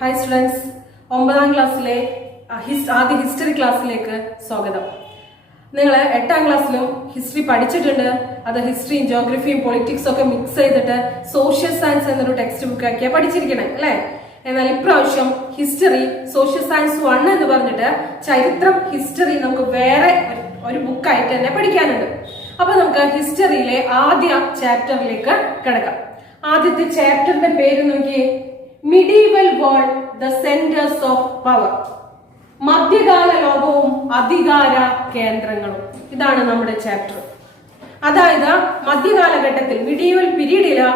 Hi students, 9ാം ക്ലാസ്സിലെ ആദ്യ history ക്ലാസ്സിലേക്ക് സ്വാഗതം. നിങ്ങൾ 8ാം ക്ലാസ്സിലും ഹിസ്റ്ററി പഠിച്ചിട്ടുണ്ട്. അത് ഹിസ്റ്ററിയും ജോഗ്രഫിയും പൊളിറ്റിക്സും ഒക്കെ മിക്സ് ചെയ്തിട്ട് സോഷ്യൽ സയൻസ് എന്നൊരു ടെക്സ്റ്റ് ബുക്ക് ആക്കിയാൽ പഠിച്ചിരിക്കണേ അല്ലേ? എന്നാൽ ഇപ്രാവശ്യം ഹിസ്റ്ററി സോഷ്യൽ സയൻസ് 1 എന്ന് പറഞ്ഞിട്ട് ചരിത്രം ഹിസ്റ്ററി നമുക്ക് വേറെ ഒരു ബുക്കായിട്ട് തന്നെ പഠിക്കാനുണ്ട്. അപ്പൊ നമുക്ക് ഹിസ്റ്ററിയിലെ ആദ്യ ചാപ്റ്ററിലേക്ക് കിടക്കാം. ആദ്യത്തെ ചാപ്റ്ററിന്റെ പേര് നോക്കിയേ, medieval world the centres of power. മധ്യകാല ലോകവും അധികാര കേന്ദ്രങ്ങളും. ഇതാണ് നമ്മുടെ ചാപ്റ്റർ. അതായത് മധ്യകാലഘട്ടത്തിൽ മിഡീവൽ പീരീഡില്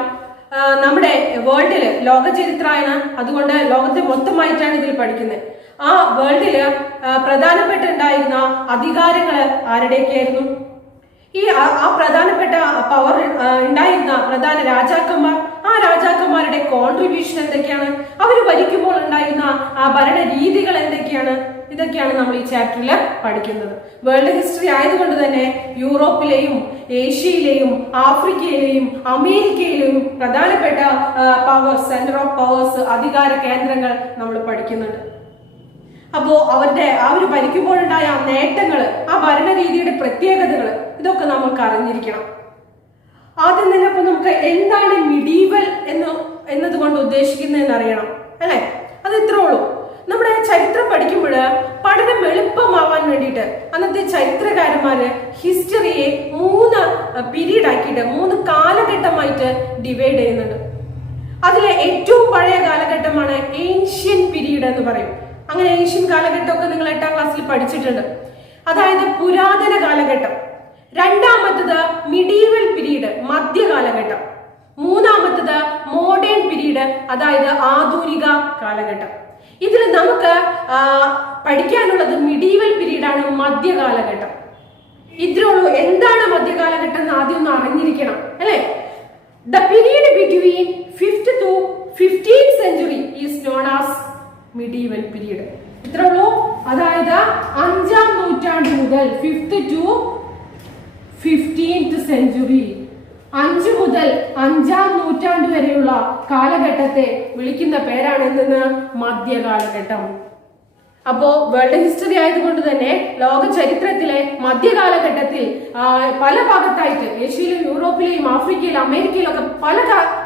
നമ്മുടെ വേൾഡില് ലോക ചരിത്രമാണ്, അതുകൊണ്ട് ലോകത്തെ മൊത്തമായിട്ടാണ് ഇതിൽ പഠിക്കുന്നത്. ആ വേൾഡില് പ്രധാനപ്പെട്ടുണ്ടായിരുന്ന അധികാരങ്ങള് ആരുടെയൊക്കെയായിരുന്നു? ആ പ്രധാനപ്പെട്ട പവർ ഉണ്ടായിരുന്ന പ്രധാന രാജാക്കന്മാർ, ആ രാജാക്കന്മാരുടെ കോൺട്രിബ്യൂഷൻ എന്തൊക്കെയാണ്, അവർ ഭരിക്കുമ്പോൾ ഉണ്ടായിരുന്ന ആ ഭരണ രീതികൾ എന്തൊക്കെയാണ്, ഇതൊക്കെയാണ് നമ്മൾ ഈ ചാപ്റ്ററിൽ പഠിക്കുന്നത്. വേൾഡ് ഹിസ്റ്ററി ആയതുകൊണ്ട് തന്നെ യൂറോപ്പിലെയും ഏഷ്യയിലെയും ആഫ്രിക്കയിലെയും അമേരിക്കയിലെയും പ്രധാനപ്പെട്ട പവേഴ്സ്, സെന്റർ ഓഫ് പവേഴ്സ്, അധികാര കേന്ദ്രങ്ങൾ നമ്മൾ പഠിക്കുന്നുണ്ട്. അപ്പോ അവർ ഭരിക്കുമ്പോഴുണ്ടായ ആ നേട്ടങ്ങള്, ആ ഭരണരീതിയുടെ പ്രത്യേകതകൾ, ഇതൊക്കെ നമുക്ക് അറിഞ്ഞിരിക്കണം. ആദ്യം തന്നെ അപ്പൊ നമുക്ക് എന്താണ് മിഡീവൽ എന്നതുകൊണ്ട് ഉദ്ദേശിക്കുന്നതെന്ന് അറിയണം അല്ലെ? അത് ഇത്രേ ഉള്ളൂ. നമ്മുടെ ചരിത്രം പഠിക്കുമ്പോൾ പഠനം എളുപ്പമാവാൻ വേണ്ടിയിട്ട് അന്നത്തെ ചരിത്രകാരന്മാര് ഹിസ്റ്ററിയെ 3 പീരീഡ് ആക്കിയിട്ട് 3 കാലഘട്ടമായിട്ട് ഡിവൈഡ് ചെയ്യുന്നുണ്ട്. അതിലെ ഏറ്റവും പഴയ കാലഘട്ടമാണ് ഏൻഷ്യൻ പീരീഡ് എന്ന് പറയും. അങ്ങനെ ഏഷ്യൻ കാലഘട്ടമൊക്കെ നിങ്ങൾ 8ാം ക്ലാസ്സിൽ പഠിച്ചിട്ടുണ്ട്. അതായത് പുരാതന കാലഘട്ടം. രണ്ടാമത്തത് മിഡീവൽ പീരീഡ്, മധ്യകാലഘട്ടം. മൂന്നാമത്തത് മോഡേൺ പീരീഡ്, അതായത് ആധുനിക കാലഘട്ടം. ഇതിൽ നമുക്ക് പഠിക്കാനുള്ളത് മിഡീവൽ പീരീഡ് ആണ്, മധ്യകാലഘട്ടം. ഇത്രേ ഉള്ളൂ. എന്താണ് മധ്യകാലഘട്ടം എന്ന് ആദ്യം ഒന്ന് അറിഞ്ഞിരിക്കണം അല്ലെ? The period between 5th to 15th century is known as medieval period. ഇത്രേ ഉള്ളൂ. അതായത് 5ാം നൂറ്റാണ്ട് മുതൽ 5th to 15th century, 5 മുതൽ 5ാം നൂറ്റാണ്ട് വരെയുള്ള കാലഘട്ടത്തെ വിളിക്കുന്ന പേരാണ് എന്തെന്ന്? മധ്യകാലഘട്ടം. അപ്പോ വേൾഡ് ഹിസ്റ്ററി ആയതുകൊണ്ട് തന്നെ ലോക ചരിത്രത്തിലെ മധ്യകാലഘട്ടത്തിൽ പല ഭാഗത്തായിട്ട്, ഏഷ്യയിലും യൂറോപ്പിലെയും ആഫ്രിക്കയിലും അമേരിക്കയിലും ഒക്കെ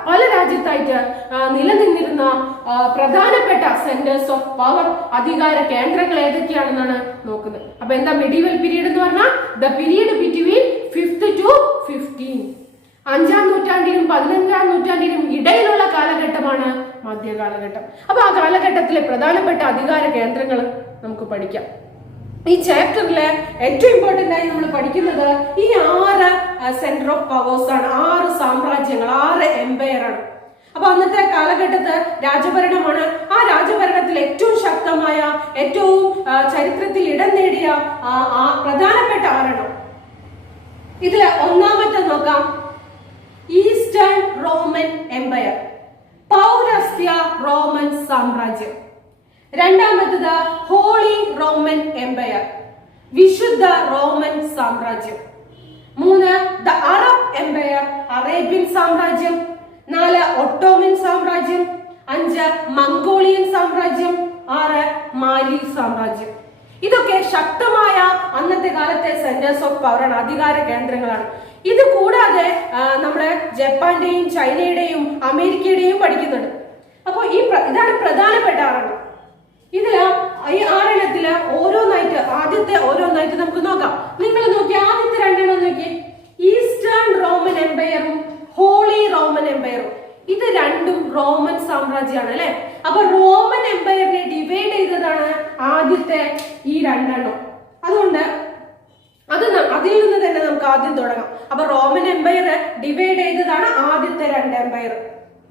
പല രാജ്യത്തായിട്ട് നിലനിന്നിരുന്ന പ്രധാനപ്പെട്ട സെന്റേഴ്സ് ഓഫ് പവർ, അധികാര കേന്ദ്രങ്ങൾ ഏതൊക്കെയാണെന്നാണ് നോക്കുന്നത്. അപ്പൊ എന്താ മിഡീവൽ പീരീഡ് എന്ന് പറഞ്ഞാൽ? The period between 5th to 15th, 5ാം നൂറ്റാണ്ടിലും 15ാം നൂറ്റാണ്ടിലും ഇടയിലുള്ള കാലഘട്ടമാണ് മധ്യകാലഘട്ടം. അപ്പൊ ആ കാലഘട്ടത്തിലെ പ്രധാനപ്പെട്ട അധികാര കേന്ദ്രങ്ങൾ നമുക്ക് പഠിക്കാം. ഈ ചാപ്റ്ററില് ഏറ്റവും ഇമ്പോർട്ടന്റ് ആയി നമ്മൾ പഠിക്കുന്നത് ഈ 6 സെന്റർ ഓഫ് പവേഴ്സ് ആണ്, 6 സാമ്രാജ്യങ്ങൾ, 6 എംപയർ ആണ്. അപ്പൊ അന്നത്തെ കാലഘട്ടത്ത് രാജഭരണമാണ്. ആ രാജഭരണത്തിൽ ഏറ്റവും ശക്തമായ, ഏറ്റവും ചരിത്രത്തിൽ ഇടം നേടിയ പ്രധാനപ്പെട്ട 6 ഇതില് ഒന്നാമത്തെ നോക്കാം, ഈസ്റ്റേൺ റോമൻ എംപയർ, പൗരസ്ത്യ റോമൻ സാമ്രാജ്യം. രണ്ടാമത്തത് ഹോളി റോമൻ എംപയർ, വിശുദ്ധ റോമൻ സാമ്രാജ്യം. 3 ദ അറബ് എംപയർ, അറേബ്യൻ സാമ്രാജ്യം. 4 ഒട്ടോമൻ സാമ്രാജ്യം. 5 മംഗോളിയൻ സാമ്രാജ്യം. 6 മാലി സാമ്രാജ്യം. ഇതൊക്കെ ശക്തമായ അന്നത്തെ കാലത്തെ സെന്റേഴ്സ് ഓഫ് പവർ ആണ്, അധികാര കേന്ദ്രങ്ങളാണ്. ഇത് കൂടാതെ നമ്മുടെ ജപ്പാന്റെയും ചൈനയുടെയും അമേരിക്കയുടെയും പഠിക്കുന്നുണ്ട്. അപ്പോൾ ഇതാണ് പ്രധാനപ്പെട്ട 6. ഇതില് ഈ 6 ഓരോന്നായിട്ട് നമുക്ക് നോക്കാം. നിങ്ങൾ നോക്കി, ആദ്യത്തെ 2 നോക്കി, ഈസ്റ്റേൺ റോമൻ എംപയറും ഹോളി റോമൻ എംപയറും. ഇത് രണ്ടും റോമൻ സാമ്രാജ്യമാണ് അല്ലെ? അപ്പൊ റോമൻ എംപയറിനെ ഡിവൈഡ് ചെയ്തതാണ് ആദ്യത്തെ ഈ 2. അതുകൊണ്ട് അതിൽ നിന്ന് തന്നെ നമുക്ക് ആദ്യം തുടങ്ങാം. അപ്പൊ റോമൻ എംപയർ ഡിവൈഡ് ചെയ്തതാണ് ആദ്യത്തെ 2 എംപയർ.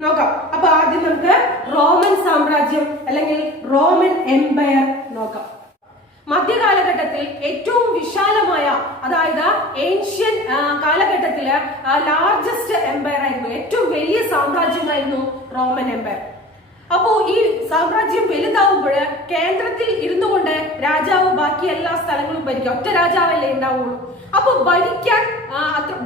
നോക്കാം. അപ്പൊ ആദ്യം നമുക്ക് റോമൻ സാമ്രാജ്യം അല്ലെങ്കിൽ റോമൻ എംപയർ നോക്കാം. മധ്യകാലഘട്ടത്തിൽ ഏറ്റവും വിശാലമായ, അതായത് ഏൻഷ്യൻ കാലഘട്ടത്തില് ലാർജസ്റ്റ് എംപയർ ആയിരുന്നു, ഏറ്റവും വലിയ സാമ്രാജ്യമായിരുന്നു റോമൻ എംപയർ. അപ്പോ ഈ സാമ്രാജ്യം വലുതാവുമ്പോൾ കേന്ദ്രത്തിൽ ഇരുന്നു കൊണ്ട് രാജാവ് ബാക്കി എല്ലാ സ്ഥലങ്ങളും ഭരിക്കുക. ഒറ്റ രാജാവല്ലേ ഉണ്ടാവുള്ളൂ. അപ്പൊ ഭരിക്കാൻ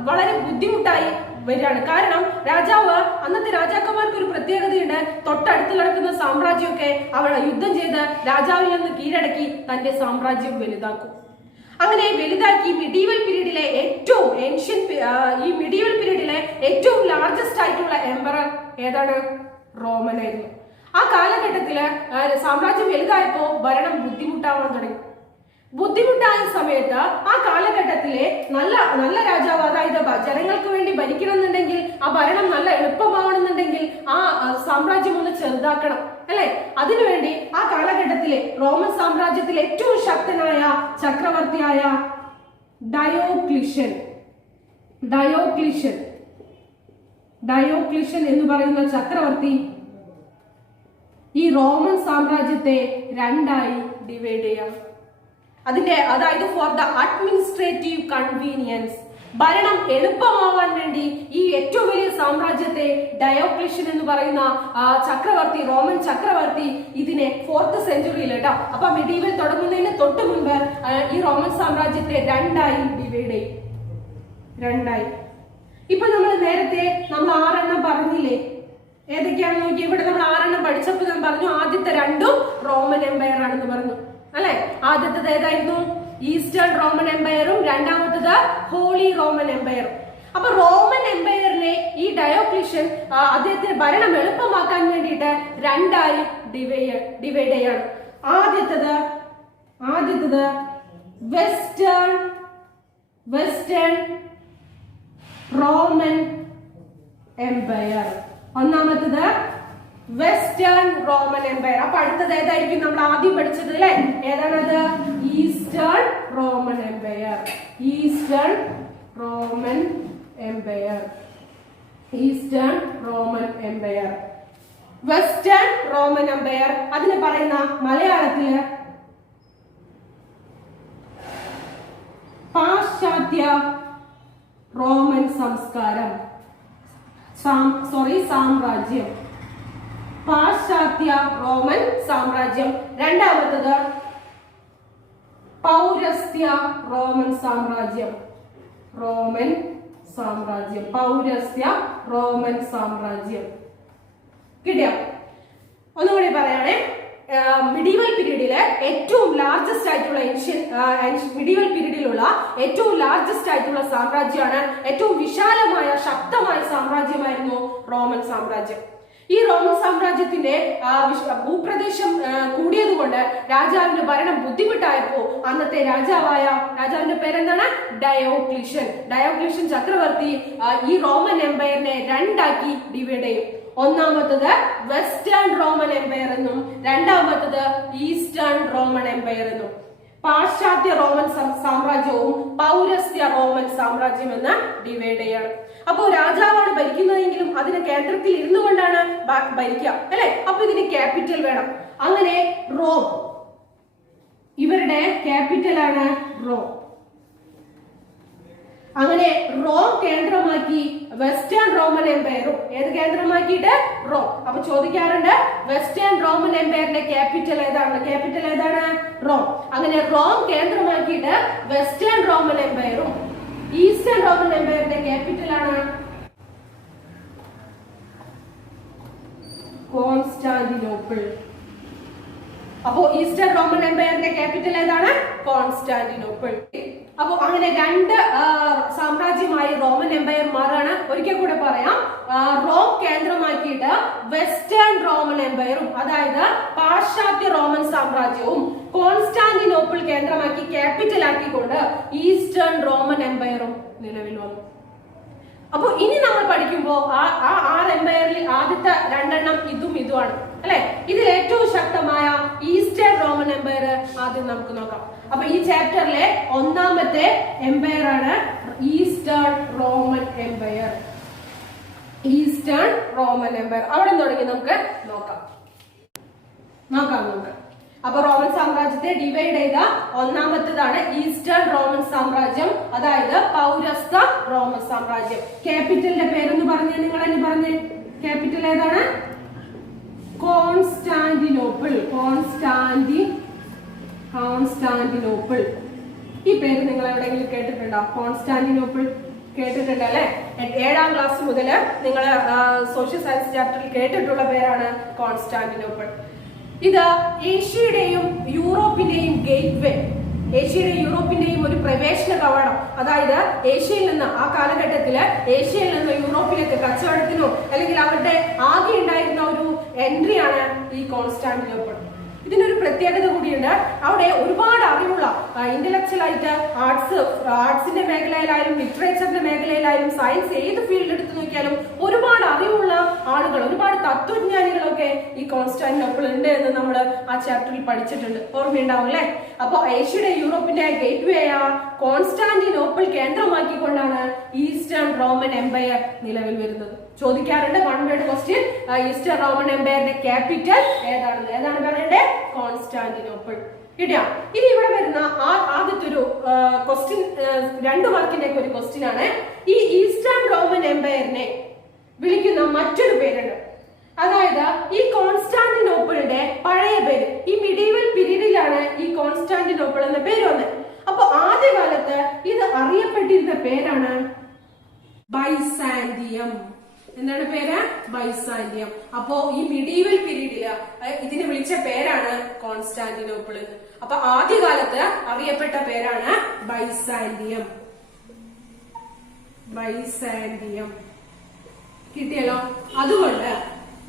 വളരെ ബുദ്ധിമുട്ടായി വരികയാണ്. കാരണം രാജാവ്, അന്നത്തെ രാജാക്കന്മാർക്ക് ഒരു പ്രത്യേകതയുണ്ട്, തൊട്ടടുത്ത് കിടക്കുന്ന സാമ്രാജ്യമൊക്കെ അവൾ യുദ്ധം ചെയ്ത് രാജാവിൽ നിന്ന് കീഴടക്കി തന്റെ സാമ്രാജ്യം വലുതാക്കും. അങ്ങനെ വലുതാക്കി മിഡീവൽ പീരീഡിലെ ഏറ്റവും ഈ മിഡീവൽ പീരീഡിലെ ഏറ്റവും ലാർജസ്റ്റ് ആയിട്ടുള്ള എംപറർ ഏതാണ്? റോമൻ ആയിരുന്നു. ആ കാലഘട്ടത്തില് സാമ്രാജ്യം വലുതായപ്പോ ഭരണം ബുദ്ധിമുട്ടാവാൻ തുടങ്ങി. ബുദ്ധിമുട്ടായ സമയത്ത് ആ കാലഘട്ടത്തിലെ നല്ല രാജാവ്, അതായത് ജനങ്ങൾക്ക് വേണ്ടി ഭരിക്കണമെന്നുണ്ടെങ്കിൽ, ആ ഭരണം നല്ല എളുപ്പമാവണമെന്നുണ്ടെങ്കിൽ ആ സാമ്രാജ്യം ഒന്ന് ചെറുതാക്കണം അല്ലെ? അതിനുവേണ്ടി ആ കാലഘട്ടത്തിലെ റോമൻ സാമ്രാജ്യത്തിലെ ഏറ്റവും ശക്തനായ ചക്രവർത്തിയായ ഡയോക്ലിഷ്യൻ എന്ന് പറയുന്ന ചക്രവർത്തി ഈ റോമൻ സാമ്രാജ്യത്തെ രണ്ടായി ഡിവൈഡ് ചെയ്യാം. അതായത് ഫോർ ദ അഡ്മിനിസ്ട്രേറ്റീവ് കൺവീനിയൻസ്, ഭരണം എളുപ്പമാവാൻ വേണ്ടി ഈ ഏറ്റവും വലിയ സാമ്രാജ്യത്തെ ഡയോക്ലിഷ്യൻ എന്ന് പറയുന്ന ചക്രവർത്തി, റോമൻ ചക്രവർത്തി, ഇതിനെ 4th സെഞ്ചുറിയിൽ കേട്ടോ, അപ്പൊ മിഡീവൽ തുടങ്ങുന്നതിന് തൊട്ട് മുൻപ് ഈ റോമൻ സാമ്രാജ്യത്തെ രണ്ടായി ഡിവൈഡ് ചെയ്യും. ഇപ്പൊ നേരത്തെ നമ്മൾ 6 പറഞ്ഞില്ലേ? ഏതൊക്കെയാണെന്ന് നോക്കി. ഇവിടെ നമ്മൾ 6 പഠിച്ചപ്പോൾ ഞാൻ പറഞ്ഞു ആദ്യത്തെ 2 റോമൻ എംപയർ ആണെന്ന് പറഞ്ഞു അല്ലെ? ആദ്യത്തേത് ഏതായിരുന്നു? ഈസ്റ്റേൺ റോമൻ എംപയറും രണ്ടാമത്തത് ഹോളി റോമൻ എംപയറും. അപ്പൊ റോമൻ എംപയറിനെ ഈ ഡയോക്ലിഷ്യൻ അദ്ദേഹത്തിന് ഭരണം എളുപ്പമാക്കാൻ വേണ്ടിയിട്ട് രണ്ടായി ഡിവൈഡ് ചെയ്യാണ്. ആദ്യത്തേത് വെസ്റ്റേൺ റോമൻ എംപയർ. ഒന്നാമത്തത് വെസ്റ്റേൺ റോമൻ എംപയർ. അപ്പൊ അടുത്തത് ഏതായിരിക്കും? നമ്മൾ ആദ്യം പഠിച്ചത് അല്ലെ? ഏതാണത്? Eastern Roman empire. Western Roman empire അതിന് പറയുന്ന മലയാളത്തില് പാശ്ചാത്യ റോമൻ സാമ്രാജ്യം. പാശ്ചാത്യ റോമൻ സാമ്രാജ്യം. രണ്ടാമത്തത് പൗരസ്ത്യ റോമൻ സാമ്രാജ്യം. പൗരസ്ത്യ റോമൻ സാമ്രാജ്യം. കിട്ടിയോ? ഒന്നുകൂടി പറയണേ. മിഡീവൽ പീരീഡിലെ ഏറ്റവും ലാർജസ്റ്റ് ആയിട്ടുള്ള മിഡീവൽ പീരീഡിലുള്ള ഏറ്റവും ലാർജസ്റ്റ് ആയിട്ടുള്ള സാമ്രാജ്യമാണ്, ഏറ്റവും വിശാലമായ ശക്തമായ സാമ്രാജ്യമായിരുന്നു റോമൻ സാമ്രാജ്യം. ഈ റോമൻ സാമ്രാജ്യത്തിന്റെ ഭൂപ്രദേശം കൂടിയത് കൊണ്ട് രാജാവിന്റെ ഭരണം ബുദ്ധിമുട്ടായപ്പോ അന്നത്തെ രാജാവിന്റെ പേരെന്താണ്? ഡയോക്ലിഷ്യൻ ചക്രവർത്തി ഈ റോമൻ എംപയറിനെ രണ്ടാക്കി ഡിവൈഡ് ചെയ്യും. ഒന്നാമത്തത് വെസ്റ്റേൺ റോമൻ എംപയർ എന്നും രണ്ടാമത്തത് ഈസ്റ്റേൺ റോമൻ എംപയർ എന്നും. പാശ്ചാത്യ റോമൻ സാമ്രാജ്യവും പൗരസ്ത്യ റോമൻ സാമ്രാജ്യം എന്ന് ഡിവൈഡ് ചെയ്യാണ്. അപ്പോ രാജാവാണ് ഭരിക്കുന്നതെങ്കിലും അതിന് കേന്ദ്രത്തിൽ ഇരുന്നു കൊണ്ടാണ് ഭരിക്കുക അല്ലെ? അപ്പൊ ഇതിന് ക്യാപിറ്റൽ വേണം. അങ്ങനെ റോം, ഇവരുടെ ക്യാപിറ്റലാണ് റോം. അങ്ങനെ റോം കേന്ദ്രമാക്കി വെസ്റ്റേൺ റോമൻ എംപയറും ഏത് കേന്ദ്രമാക്കിയിട്ട്? റോം. അപ്പൊ ചോദിക്കാറുണ്ട് വെസ്റ്റേൺ റോമൻ എംപയറിന്റെ ക്യാപിറ്റൽ ഏതാണ്? റോം. അങ്ങനെ റോം കേന്ദ്രമാക്കിയിട്ട് വെസ്റ്റേൺ റോമൻ എംപയറും ഈസ്റ്റേൺ റോമൻ എംപയറിന്റെ ക്യാപിറ്റലാണ് കോൺസ്റ്റാന്റിനോപ്പിൾ. അപ്പോ ഈസ്റ്റേൺ റോമൻ എംപയറിന്റെ ക്യാപിറ്റൽ ഏതാണ്? കോൺസ്റ്റാന്റിനോപ്പിൾ. അപ്പോ അങ്ങനെ 2 സാമ്രാജ്യമായി റോമൻ എംപയർ മാറാണ്. ഒരിക്കൽ കൂടെ പറയാം. റോം കേന്ദ്രമാക്കിയിട്ട് വെസ്റ്റേൺ റോമൻ എംപയറും അതായത് പാശ്ചാത്യ റോമൻ സാമ്രാജ്യവും കോൺസ്റ്റാന്റിനോപ്പിൾ കേന്ദ്രമാക്കി ക്യാപിറ്റൽ ആക്കിക്കൊണ്ട് ഈസ്റ്റേൺ റോമൻ എംപയറും നിലവിൽ വന്നു. അപ്പൊ ഇനി നമ്മൾ പഠിക്കുമ്പോ ആ 6 എംപയറിൽ ആദ്യത്തെ 2 ഇതുമാണ് അല്ലെ? ഇതിൽ ഏറ്റവും ശക്തമായ ഈസ്റ്റേൺ റോമൻ എംപയർ ആദ്യം നമുക്ക് നോക്കാം. അപ്പൊ ഈ ചാപ്റ്ററിലെ ഒന്നാമത്തെ എംപയർ ആണ് ഈസ്റ്റേൺ റോമൻ എംപയർ. അവിടെ തുടങ്ങി നമുക്ക് നോക്കാം. അപ്പൊ റോമൻ സാമ്രാജ്യത്തെ ഡിവൈഡ് ചെയ്ത ഒന്നാമത്തേതാണ് ഈസ്റ്റേൺ റോമൻ സാമ്രാജ്യം, അതായത് പൗരസ്ത്യ റോമൻ സാമ്രാജ്യം. ക്യാപിറ്റലിന്റെ പേരെന്ന് പറഞ്ഞേ, നിങ്ങൾ തന്നെ പറഞ്ഞേ. ക്യാപിറ്റൽ ഏതാണ്? കോൺസ്റ്റാന്റിനോപ്പിൾ. കോൺസ്റ്റാന്റിനോപ്പിൾ. ഈ പേര് നിങ്ങൾ എവിടെയെങ്കിലും കേട്ടിട്ടുണ്ടോ? കോൺസ്റ്റാന്റിനോപ്പിൾ കേട്ടിട്ടുണ്ട് അല്ലെ? 7ാം ക്ലാസ് മുതൽ നിങ്ങൾ സോഷ്യൽ സയൻസ് ചാപ്റ്ററിൽ കേട്ടിട്ടുള്ള പേരാണ് കോൺസ്റ്റാന്റിനോപ്പിൾ. ഇത് ഏഷ്യയുടെയും യൂറോപ്പിന്റെയും ഗേറ്റ്വേ, ഏഷ്യയുടെയും യൂറോപ്പിന്റെയും ഒരു പ്രവേശന കവാടം. അതായത് ഏഷ്യയിൽ നിന്ന് ആ കാലഘട്ടത്തില് ഏഷ്യയിൽ നിന്ന് യൂറോപ്പിലേക്ക് കച്ചവടത്തിനോ അല്ലെങ്കിൽ അവരുടെ ആകെ ഉണ്ടായിരുന്ന ഒരു എൻട്രിയാണ് ഈ കോൺസ്റ്റാന്റിനോപ്പിൾ. ഇതിനൊരു പ്രത്യേകത കൂടിയുണ്ട്. അവിടെ ഒരുപാട് അറിവുള്ള ഇന്റലക്ച്വൽ ആയിട്ട് ആർട്സിന്റെ മേഖലയിലായാലും ലിറ്ററേച്ചറിന്റെ മേഖലയിലായാലും സയൻസ് ഏത് ഫീൽഡ് എടുത്തു നോക്കിയാലും ഒരുപാട് അറിവുള്ള ആളുകൾ, ഒരുപാട് തത്വജ്ഞാനികളൊക്കെ ഈ കോൺസ്റ്റാന്റിനോപ്പിൾ ഉണ്ട് എന്ന് നമ്മൾ ആ ചാപ്റ്ററിൽ പഠിച്ചിട്ടുണ്ട്. ഓർമ്മയുണ്ടാവും അല്ലെ? അപ്പൊ ഏഷ്യയുടെ യൂറോപ്പിന്റെ ഗേറ്റ്വേ ആ കോൺസ്റ്റാന്റിനോപ്പിൾ കേന്ദ്രമാക്കിക്കൊണ്ടാണ് ഈസ്റ്റേൺ റോമൻ എംപയർ നിലവിൽ വരുന്നത്. ചോദിക്കാറുണ്ട് one word question, eastern Roman എംപയറിന്റെ ക്യാപിറ്റൽ ഏതാണ് പറയണ്ടേ? കോൺസ്റ്റാന്റിനോപ്പിൾ. കിട്ടിയാ? ഇനി ഇവിടെ വരുന്ന ആദ്യത്തെ ഒരു ക്വസ്റ്റ്യൻ 2 മാർക്കിന്റെ ഒരു ക്വസ്റ്റ്യൻ ആണ്. ഈ ഈസ്റ്റേൺ റോമൻ എംപയറിനെ വിളിക്കുന്ന മറ്റൊരു പേരുണ്ട്. അതായത് ഈ കോൺസ്റ്റാന്റിനോപ്പിളിന്റെ പഴയ പേര്, ഈ മിഡീവൽ പീരീഡിലാണ് ഈ കോൺസ്റ്റാന്റിനോപ്പിൾ എന്ന പേര് വന്നത്. അപ്പൊ ആദ്യകാലത്ത് ഇത് അറിയപ്പെട്ടിരുന്ന പേരാണ് ബൈസാന്റിയം. എന്താണ് പേര്? ബൈസാന്റിയം. അപ്പോ ഈ മിഡീവൽ പീരീഡില് ഇതിനെ വിളിച്ച പേരാണ് കോൺസ്റ്റാന്റിനോപ്പിൾ. അപ്പൊ ആദ്യകാലത്ത് അറിയപ്പെട്ട പേരാണ് ബൈസാന്റിയം. ബൈസാന്റിയം കിട്ടിയല്ലോ. അതുകൊണ്ട്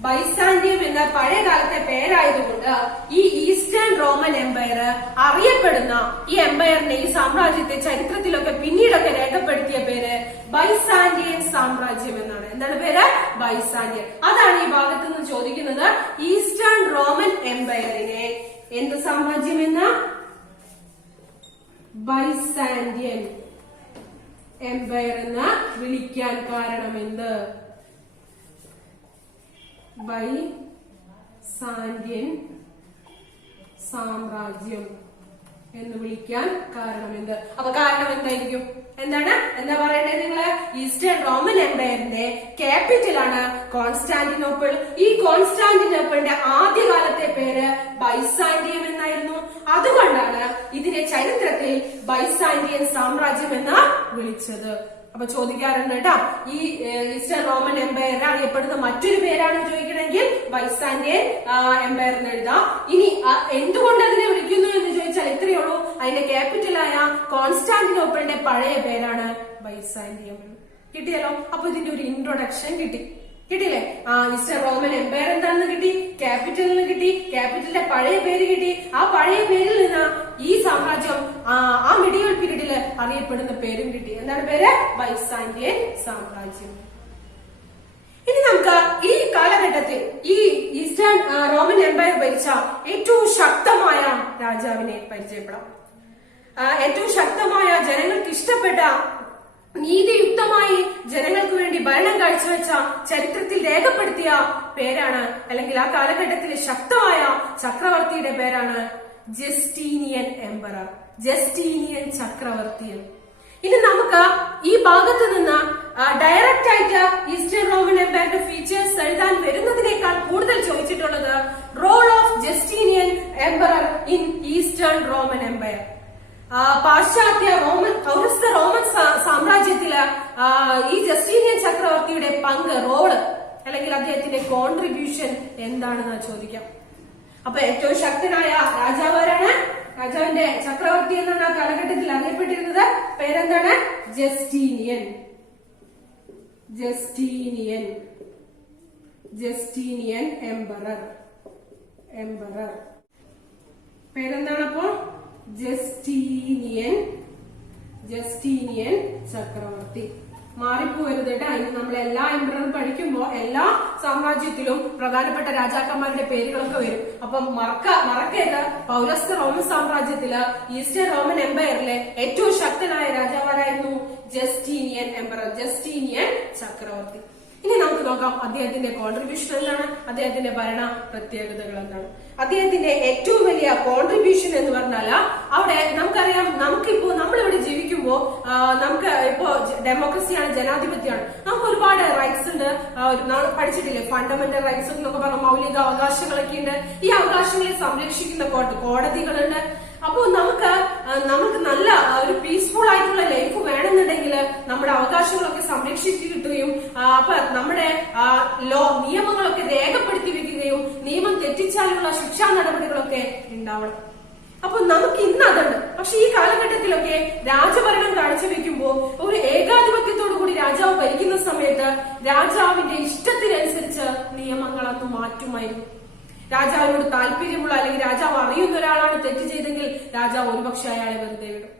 ബൈസാന്റിയം എന്ന പഴയ കാലത്തെ പേരായതുകൊണ്ട് ഈ ഈസ്റ്റേൺ റോമൻ എംപയർ അറിയപ്പെടുന്ന ഈ എംപയറിനെ, ഈ സാമ്രാജ്യത്തെ ചരിത്രത്തിലൊക്കെ പിന്നീടൊക്കെ രേഖപ്പെടുത്തിയ പേര് ബൈസാന്റിയൻ സാമ്രാജ്യം എന്നാണ്. എന്താണ് പേര്? ബൈസാന്റിയൻ. അതാണ് ഈ ഭാഗത്ത് നിന്ന് ചോദിക്കുന്നത്. ഈസ്റ്റേൺ റോമൻ എംപയറിനെ എന്ത് സാമ്രാജ്യം എന്ന്? ബൈസാന്റിയൻ എംപയർ എന്ന് വിളിക്കാൻ കാരണമെന്ത്? ബൈസാന്റിയൻ സാമ്രാജ്യം എന്ന് വിളിക്കാൻ കാരണമെന്ത്? അപ്പൊ കാരണം എന്തായിരിക്കും? എന്താ പറയണ്ടേ നിങ്ങള്? ഈസ്റ്റേൺ റോമൻ എംപയറിന്റെ ക്യാപിറ്റൽ ആണ് കോൺസ്റ്റാന്റിനോപ്പിൾ. ഈ കോൺസ്റ്റാന്റിനോപ്പിളിന്റെ ആദ്യകാലത്തെ പേര് ബൈസാന്റിയം എന്നായിരുന്നു. അതുകൊണ്ടാണ് ഇതിനെ ചരിത്രത്തിൽ ബൈസാന്റിയൻ സാമ്രാജ്യം എന്ന് വിളിച്ചത്. അപ്പൊ ചോദിക്കാറുണ്ട് കേട്ടോ, ഈ ഈസ്റ്റേൺ റോമൻ എംപയർ അറിയപ്പെടുന്ന മറ്റൊരു പേരാണ് ചോദിക്കണമെങ്കിൽ ബൈസാന്റിയൻ എംപയർ എന്ന് എഴുതാം. ഇനി എന്തുകൊണ്ട് അതിനെ വിളിക്കുന്നു എന്ന് ചോദിച്ചാൽ ഇത്രയേ ഉള്ളൂ. അതിന്റെ ക്യാപിറ്റലായ കോൺസ്റ്റാന്റിനോപ്പിളിന്റെ പഴയ പേരാണ് ബൈസാന്റിയം. കിട്ടിയല്ലോ. അപ്പൊ ഇതിന്റെ ഒരു ഇൻട്രൊഡക്ഷൻ കിട്ടിയില്ലേ? ഈസ്റ്റേൺ റോമൻ എംപയർ എന്താണെന്ന് കിട്ടി, ക്യാപിറ്റൽ എന്ന് കിട്ടി, ക്യാപിറ്റലിന്റെ പഴയ പേര് കിട്ടി. ആ പഴയ പേരിൽ നിന്ന് ഈ സാമ്രാജ്യം ആ മിഡീവൽ പീരീഡില് അറിയപ്പെടുന്ന പേരും കിട്ടി. എന്താണ് പേര്? ബൈസാന്റിയൻ സാമ്രാജ്യം. ഇനി നമുക്ക് ഈ കാലഘട്ടത്തിൽ ഈ ഈസ്റ്റേൺ റോമൻ എംപയർ ഭരിച്ച ഏറ്റവും ശക്തമായ രാജാവിനെ പരിചയപ്പെടാം. ഏറ്റവും ശക്തമായ, ജനങ്ങൾക്ക് ഇഷ്ടപ്പെട്ട, നീതിയുക്തമായി ജനങ്ങൾക്ക് വേണ്ടി ഭരണം കാഴ്ചവെച്ച, ചരിത്രത്തിൽ രേഖപ്പെടുത്തിയ പേരാണ്, അല്ലെങ്കിൽ ആ കാലഘട്ടത്തിലെ ശക്തമായ ചക്രവർത്തിയുടെ പേരാണ് ജസ്റ്റീനിയൻ എംപറർ, ജസ്റ്റീനിയൻ ചക്രവർത്തി. ഇനി നമുക്ക് ഈ ഭാഗത്ത് നിന്ന് ഡയറക്റ്റ് ആയിട്ട് ഈസ്റ്റേൺ റോമൻ എംപയറിന്റെ ഫീച്ചേഴ്സ് എഴുതാൻ വരുന്നതിനേക്കാൾ കൂടുതൽ ചോദിച്ചിട്ടുള്ളത് role of Justinian emperor in eastern Roman empire. പാശ്ചാത്യ പൗരസ്ത്യ റോമൻ സാമ്രാജ്യത്തില് ഈ ജസ്റ്റീനിയൻ ചക്രവർത്തിയുടെ പങ്ക്, റോള് അല്ലെങ്കിൽ അദ്ദേഹത്തിന്റെ കോൺട്രിബ്യൂഷൻ എന്താണെന്ന് ചോദിക്കാം. അപ്പൊ ഏറ്റവും ശക്തനായ രാജാവ് ആരാണ്? രാജാവിന്റെ ചക്രവർത്തി എന്നാണ് ആ കാലഘട്ടത്തിൽ അറിയപ്പെട്ടിരുന്നത്. പേരെന്താണ്? ജസ്റ്റീനിയൻ. Justinian Justinian emperor. പേരെന്താണ് അപ്പോ? ജസ്റ്റീനിയൻ ചക്രവർത്തി. മാറിപ്പോരുത് കേട്ടോ. ഇനി നമ്മൾ എല്ലാ എംപററും പഠിക്കുമ്പോൾ എല്ലാ സാമ്രാജ്യത്തിലും പ്രധാനപ്പെട്ട രാജാക്കന്മാരുടെ പേരുകളൊക്കെ വരും. അപ്പൊ മറക്കരുത്, പൗരസ്ത്യ റോമൻ സാമ്രാജ്യത്തില് ഈസ്റ്റേൺ റോമൻ എംപയറിലെ ഏറ്റവും ശക്തനായ രാജാവാരായിരുന്നു? ജസ്റ്റീനിയൻ എംപറർ, ജസ്റ്റീനിയൻ ചക്രവർത്തി. ഇനി നമുക്ക് നോക്കാം അദ്ദേഹത്തിന്റെ കോൺട്രിബ്യൂഷൻ എന്താണ്, അദ്ദേഹത്തിന്റെ ഭരണ പ്രത്യേകതകൾ എന്താണ്. അദ്ദേഹത്തിന്റെ ഏറ്റവും വലിയ കോൺട്രിബ്യൂഷൻ എന്ന് പറഞ്ഞാൽ അവിടെ നമുക്കറിയാം, നമ്മളിവിടെ ജീവിക്കുമ്പോൾ നമുക്ക് ഇപ്പോ ഡെമോക്രസിയാണ്, ജനാധിപത്യമാണ്, നമുക്ക് ഒരുപാട് റൈറ്റ്സ് ഉണ്ട്. നമ്മൾ പഠിച്ചിട്ടില്ലേ ഫണ്ടമെന്റൽ റൈറ്റ്സ് എന്നൊക്കെ പറഞ്ഞ മൗലിക അവകാശങ്ങളൊക്കെ ഉണ്ട്. ഈ അവകാശങ്ങളെ സംരക്ഷിക്കുന്ന കോടതികളുണ്ട്. അപ്പോ നമുക്ക് നല്ല ഒരു പീസ്ഫുൾ ആയിട്ടുള്ള ലൈഫ് വേണമെന്നുണ്ടെങ്കിൽ നമ്മുടെ അവകാശങ്ങളൊക്കെ സംരക്ഷിച്ചു കിട്ടുകയും അപ്പൊ നമ്മുടെ നിയമങ്ങളൊക്കെ രേഖപ്പെടുത്തി വെക്കുകയും നിയമം തെറ്റിച്ചാലുള്ള ശിക്ഷാ നടപടികളൊക്കെ ഉണ്ടാവണം. അപ്പൊ നമുക്ക് ഇന്ന് അതുണ്ട്. പക്ഷെ ഈ കാലഘട്ടത്തിലൊക്കെ രാജഭരണം കാഴ്ചവെക്കുമ്പോ ഒരു ഏകാധിപത്യത്തോടു കൂടി രാജാവ് ഭരിക്കുന്ന സമയത്ത് രാജാവിന്റെ ഇഷ്ടത്തിനനുസരിച്ച് നിയമങ്ങൾ അന്ന് മാറ്റുമായിരുന്നു. രാജാവിനോട് താല്പര്യമുള്ള അല്ലെങ്കിൽ രാജാവ് അറിയുന്ന ഒരാളാണ് തെറ്റ് ചെയ്തെങ്കിൽ രാജാവ് ഒരുപക്ഷെ അയാളെ വെറുതെ വിടും.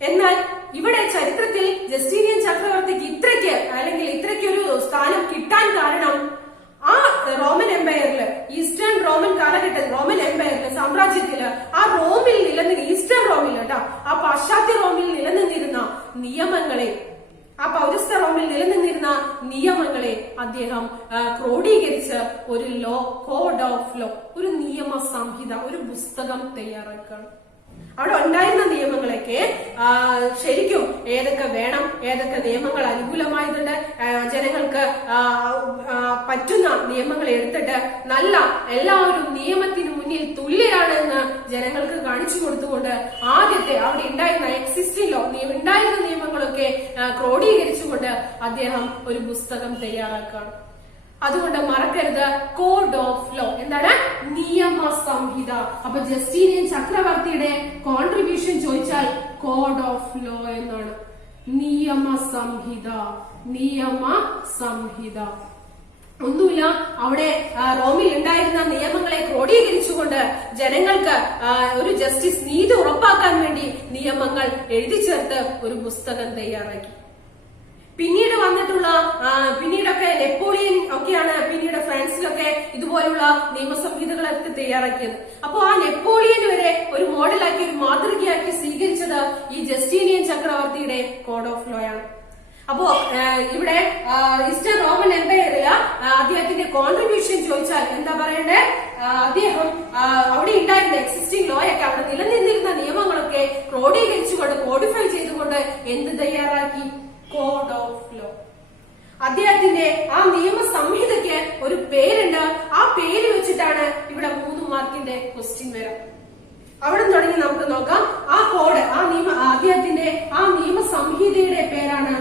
എന്നാൽ ഇവിടെ ചരിത്രത്തിൽ ജസ്റ്റീനിയൻ ചക്രവർത്തിക്ക് ഇത്രയ്ക്കൊരു സ്ഥാനം കിട്ടാൻ കാരണം ആ റോമൻ എംപയറില്, ഈസ്റ്റേൺ റോമൻ കാലഘട്ടത്തിൽ, റോമൻ എംപയറില്, സാമ്രാജ്യത്തില്, ആ റോമിൽ ഈസ്റ്റേൺ റോമിൽ കേട്ടോ, ആ പാശ്ചാത്യ റോമിൽ നിലനിന്നിരുന്ന നിയമങ്ങളെ, ആ പൗരസ്ത്യ റോമിൽ നിലനിന്നിരുന്ന നിയമങ്ങളെ അദ്ദേഹം ക്രോഡീകരിച്ച് ഒരു കോഡ് ഓഫ് ലോ, ഒരു നിയമ സംഹിത, ഒരു പുസ്തകം തയ്യാറാക്കുകയാണ്. അവിടെ ഉണ്ടായിരുന്ന നിയമങ്ങളൊക്കെ ശരിക്കും ഏതൊക്കെ വേണം, ഏതൊക്കെ നിയമങ്ങൾ അനുകൂലമായതുണ്ട്, ജനങ്ങൾക്ക് പറ്റുന്ന നിയമങ്ങൾ എടുത്തിട്ട് എല്ലാവരും നിയമത്തിന് മുന്നിൽ തുല്യരാണ് എന്ന് ജനങ്ങൾക്ക് കാണിച്ചു കൊടുത്തുകൊണ്ട് ആദ്യത്തെ അവിടെ ഉണ്ടായിരുന്ന ഉണ്ടായിരുന്ന നിയമങ്ങളൊക്കെ ക്രോഡീകരിച്ചുകൊണ്ട് അദ്ദേഹം ഒരു പുസ്തകം തയ്യാറാക്കുകയാണ്. അതുകൊണ്ട് മറക്കരുത്, കോഡ് ഓഫ് ലോ. എന്താണ്? നിയമ സംഹിത. അപ്പൊ ജസ്റ്റീനിയൻ ചക്രവർത്തിയുടെ കോൺട്രിബ്യൂഷൻ ചോദിച്ചാൽ കോഡ് ഓഫ് ലോ എന്നാണ്. നിയമ സംഹിത. ഒന്നുമില്ല, അവിടെ റോമിൽ ഉണ്ടായിരുന്ന നിയമങ്ങളെ ക്രോഡീകരിച്ചുകൊണ്ട് ജനങ്ങൾക്ക് ഒരു ജസ്റ്റിസ്, നീതി ഉറപ്പാക്കാൻ വേണ്ടി നിയമങ്ങൾ എഴുതി ചേർത്ത് ഒരു പുസ്തകം തയ്യാറാക്കി. പിന്നീടൊക്കെ നെപ്പോളിയൻ ഒക്കെയാണ് പിന്നീട് ഫ്രാൻസിലൊക്കെ ഇതുപോലുള്ള നിയമസംഹിതകളൊക്കെ തയ്യാറാക്കിയത്. അപ്പോ ആ നെപ്പോളിയൻ വരെ ഒരു മോഡലാക്കി, ഒരു മാതൃകയാക്കി സ്വീകരിച്ചത് ഈ ജസ്റ്റീനിയൻ ചക്രവർത്തിയുടെ കോഡ് ഓഫ് ലോ ആണ്. അപ്പോ ഇവിടെ ഈസ്റ്റേൺ റോമൻ എംപയറില് അദ്ദേഹത്തിന്റെ കോൺട്രിബ്യൂഷൻ ചോദിച്ചാൽ എന്താ പറയണ്ടേ? അദ്ദേഹം അവിടെ ഉണ്ടായിരുന്ന എക്സിസ്റ്റിംഗ് ലോയൊക്കെ, അവിടെ നിലനിന്നിരുന്ന നിയമങ്ങളൊക്കെ ക്രോഡീകരിച്ചുകൊണ്ട്, കോഡിഫൈ ചെയ്തുകൊണ്ട് എന്ത് തയ്യാറാക്കി? Code of law. അദ്ദേഹത്തിന്റെ ആ നിയമ സംഹിതയ്ക്ക് ഒരു പേരുണ്ട്. ആ പേര് വെച്ചിട്ടാണ് ഇവിടെ 3 മാർക്കിന്റെ ക്വസ്റ്റ്യൻ വരാം. അവിടെ തുടങ്ങി നമുക്ക് നോക്കാം. ആ കോഡ്, അദ്ദേഹത്തിന്റെ ആ നിയമ സംഹിതയുടെ പേരാണ്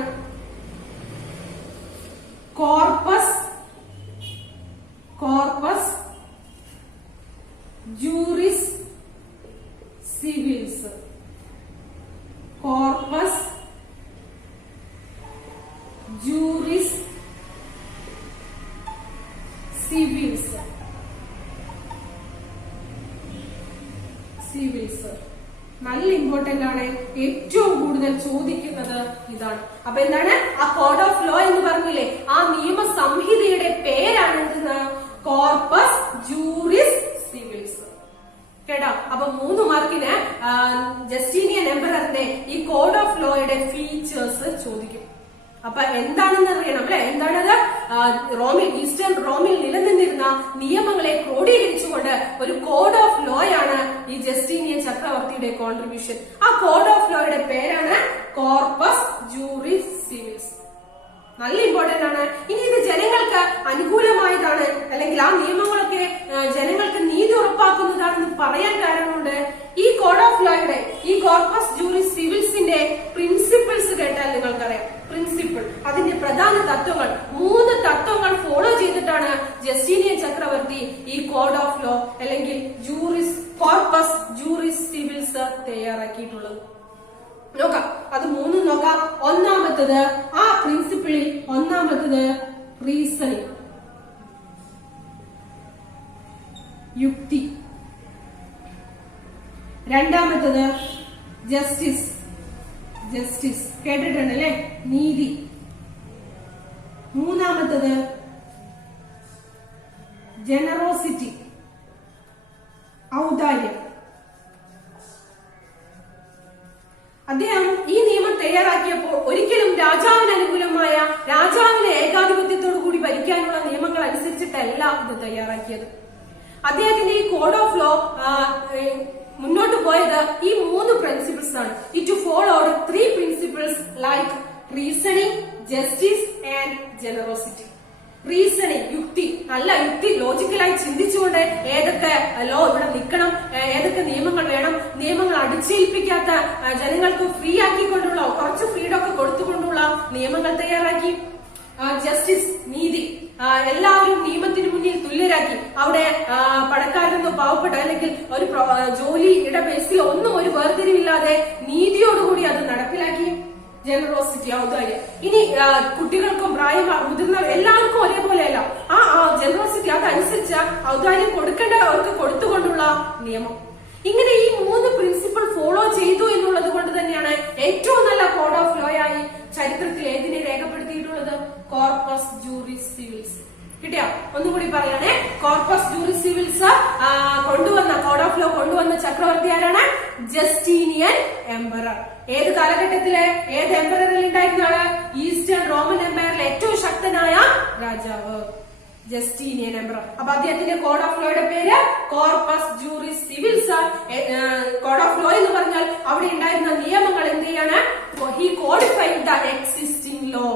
corpus Juris civils. Corpus Juris civils. നല്ല ഇമ്പോർട്ടന്റ് ആണ്. ഏറ്റവും കൂടുതൽ ചോദിക്കുന്നത് ഇതാണ്. അപ്പൊ എന്താണ് ആ കോഡ് ഓഫ് ലോ എന്ന് പറഞ്ഞില്ലേ? ആ നിയമ സംഹിതയുടെ പേരാണ് എന്തെന്ന്? Corpus Juris civils. കേട്ടോ? അപ്പൊ 3 മാർക്കിന് ജസ്റ്റീനിയൻ എംപററിന്റെ ഈ കോഡ് ഓഫ് ലോയുടെ ഫീച്ചേഴ്സ് ചോദിക്കും. അപ്പൊ എന്താണെന്ന് അറിയണം അല്ലെ? എന്താണത്? ഈസ്റ്റേൺ റോമിൽ നിലനിന്നിരുന്ന നിയമങ്ങളെ ക്രോഡീകരിച്ചുകൊണ്ട് ഒരു കോഡ് ഓഫ് ലോയാണ് ഈ ജസ്റ്റീനിയൻ ചക്രവർത്തിയുടെ കോൺട്രിബ്യൂഷൻ. ആ കോഡ് ഓഫ് ലോയുടെ പേരാണ് കോർപ്പസ് ജൂറിസ് സിവിൽസ്. നല്ല ഇമ്പോർട്ടന്റ് ആണ്. ഇനി ഇത് ജനങ്ങൾക്ക് അനുകൂലമായതാണ്, അല്ലെങ്കിൽ ആ നിയമങ്ങളൊക്കെ ജനങ്ങൾക്ക് നീതി ഉറപ്പാക്കുന്നതാണെന്ന് പറയാൻ കാരണമുണ്ട്. ഈ കോഡ് ഓഫ് ലോയുടെ, ഈ കോർപ്പസ് ജൂറിസ് സിവിൽസിന്റെ പ്രിൻസിപ്പിൾസ് കേട്ടാൽ നിങ്ങൾക്കറിയാം. പ്രിൻസിപ്പിൾ, അതിന്റെ പ്രധാന തത്വങ്ങൾ, 3 തത്വങ്ങൾ ഫോളോ ചെയ്തിട്ടാണ് ജസ്റ്റീനിയൻ ചക്രവർത്തി ഈ കോഡ് ഓഫ് ലോ അല്ലെങ്കിൽ കോർപ്പസ് ജൂറിസ് സിവിൽസ് തയ്യാറാക്കിയിട്ടുള്ളത്. നോക്കാം, അത് 3 നോക്കാം. ഒന്നാമത്തത്, ആ പ്രിൻസിപ്പിളിൽ ഒന്നാമത്തത് റീസണിങ്, യുക്തി. രണ്ടാമത്തത് ജസ്റ്റിസ് കേട്ടിട്ടുണ്ടല്ലേ? നീതി. മൂന്നാമത്തത് ജനറോസിറ്റി, ഔദാര്യം. അദ്ദേഹം ഈ നിയമം തയ്യാറാക്കിയപ്പോൾ ഒരിക്കലും രാജാവിന് അനുകൂലമായ, രാജാവിന് ഏകാധിപത്യത്തോടു കൂടി ഭരിക്കാനുള്ള നിയമങ്ങൾ അനുസരിച്ചിട്ടല്ല ഇത് തയ്യാറാക്കിയത്. അദ്ദേഹത്തിന്റെ ഈ കോഡ് ഓഫ് ലോ മുന്നോട്ട് പോയത് ഈ 3 പ്രിൻസിപ്പിൾസ് ആണ്. It followed 3 principles like reasoning, justice and generosity. Reasoning, യുക്തി, നല്ല യുക്തി, ലോജിക്കലായി ചിന്തിച്ചുകൊണ്ട് ഏതൊക്കെ ലോ ഇവിടെ നിൽക്കണം, ഏതൊക്കെ നിയമങ്ങൾ വേണം, നിയമങ്ങൾ അടിച്ചേൽപ്പിക്കാത്ത, ജനങ്ങൾക്ക് ഫ്രീ ആക്കിക്കൊണ്ടുള്ള, കുറച്ച് ഫ്രീഡം ഒക്കെ കൊടുത്തുകൊണ്ടുള്ള നിയമങ്ങൾ തയ്യാറാക്കി. ജസ്റ്റിസ്, നീതി, എല്ലാവരും നിയമത്തിന് മുന്നിൽ തുല്യരാക്കി. അവിടെ പണക്കാരെന്നോ പാവപ്പെട്ട അല്ലെങ്കിൽ ഒരു ജോലിയുടെ ബേസിൽ ഒന്നും ഒരു വേർതിരിവില്ലാതെ നീതിയോടുകൂടി അത് നടപ്പിലാക്കി. ജനറോസിറ്റി, ഔദാര്യം. ഇനി കുട്ടികൾക്കും മുതിർന്ന എല്ലാവർക്കും ഒരേപോലെയല്ല. ആ ജനറോസിറ്റി അതനുസരിച്ച് ഔദാര്യം കൊടുക്കേണ്ടവർക്ക് കൊടുത്തുകൊണ്ടുള്ള നിയമം. ഇങ്ങനെ ഈ 3 പ്രിൻസിപ്പിൾ ഫോളോ ചെയ്തു എന്നുള്ളത് കൊണ്ട് തന്നെയാണ് ഏറ്റവും നല്ല കോഡ് ഓഫ് ലോ ആയി ചരിത്രത്തിൽ ഏതിനെ രേഖപ്പെടുത്തിയിട്ടുള്ളത്? Corpus Juris civils. കിട്ടിയോ? ഒന്നുകൂടി പറയണേ. കോർപ്പസ് ജൂറിസ് സിവിൽസ് കൊണ്ടുവന്ന, കോഡ് ഓഫ് ലോ കൊണ്ടുവന്ന ചക്രവർത്തി ആരാണ്? Justinian emperor. ഏത് കാലഘട്ടത്തിലെ ഏത് എംപററിൽ ഉണ്ടായിരുന്നാണ്? ഈസ്റ്റേൺ റോമൻ എംപയറിലെ ഏറ്റവും ശക്തനായ രാജാവ് ജസ്റ്റീനിയൻ എംപറർ. അപ്പൊ അദ്ദേഹത്തിന്റെ കോഡ് ഓഫ് ലോയുടെ പേര് Corpus Juris Civilis. Code of law എന്ന് പറഞ്ഞാൽ അവിടെ ഉണ്ടായിരുന്ന നിയമങ്ങൾ എന്ത് ചെയ്യാണ്? He codified the existing law.